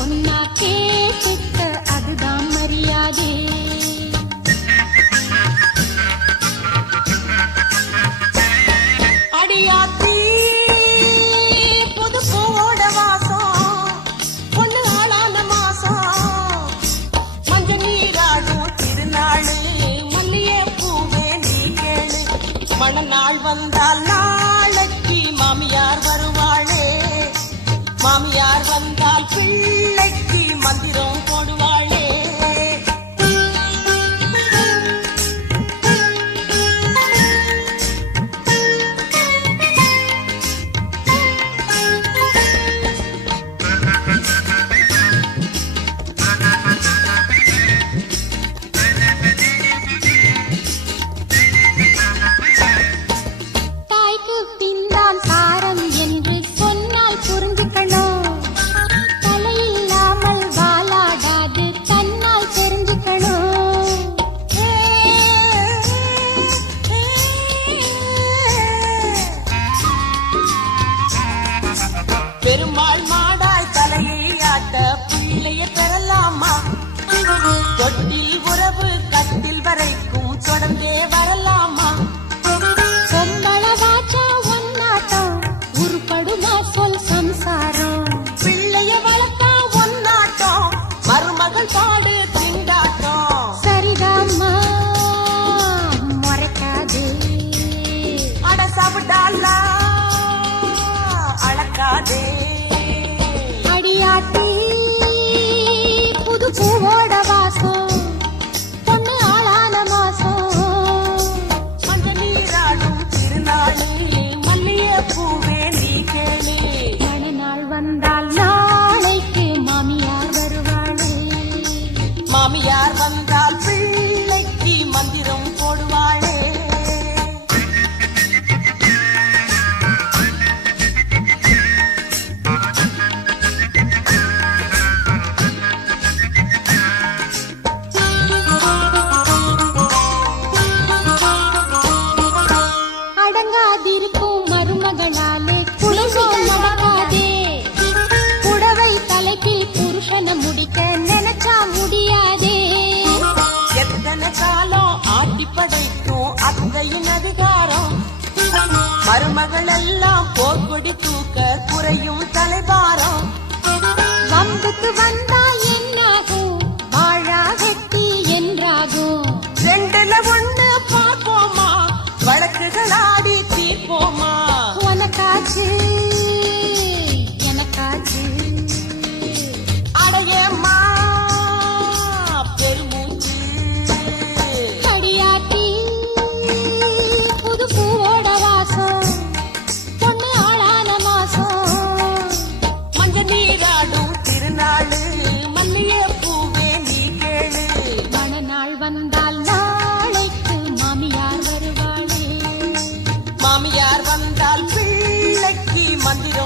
சொன்னா கேட்டுக்க அதுதான் மரியாதை. அடியாத்தி புது பூவோட வாசம் பொண்ணு ஆளான மாசம். மஞ்ச நீராடும் திருநாள் மல்லியே பூவே நீ கேளு. மணநாள் வந்தால் நாளைக்கு மாமியார் வருவாளே. மாமியார் வந்தால் பிள்ளை தொட்டில் உறவு கட்டில் வரைக்கும் தொடர்ந்தே வரலாமா? பொம்பள வாச்சா ஒன்னாட்டம் உருப்படுமா சொல் சம்சாரம்? பிள்ளைய வளர்த்தா ஒன்னாட்டம் மருமகள் பாடு திண்டாட்டம். சரிதாம்மா முறைக்காதே. அட சாப்பிட்டாலா அழக்காதே அடியாட்டி அத்தையின் அதிகாரம். மருமகள் எல்லாம் போர்க்கொடி தூக்க குறையும் தலைபாரம். வம்புக்கு வந்தா என்னாகும்? வாழா வெட்டி என்றாகும். ரெண்டுல ஒண்ணு பார்ப்போமா? வழக்குகள் ஆடி தீர்ப்போமா? உனக்காச்சு வந்தால் நாளைக்கு மாமியார் வருவாளே. மாமியார் வந்தால் பிள்ளைக்கு மந்திர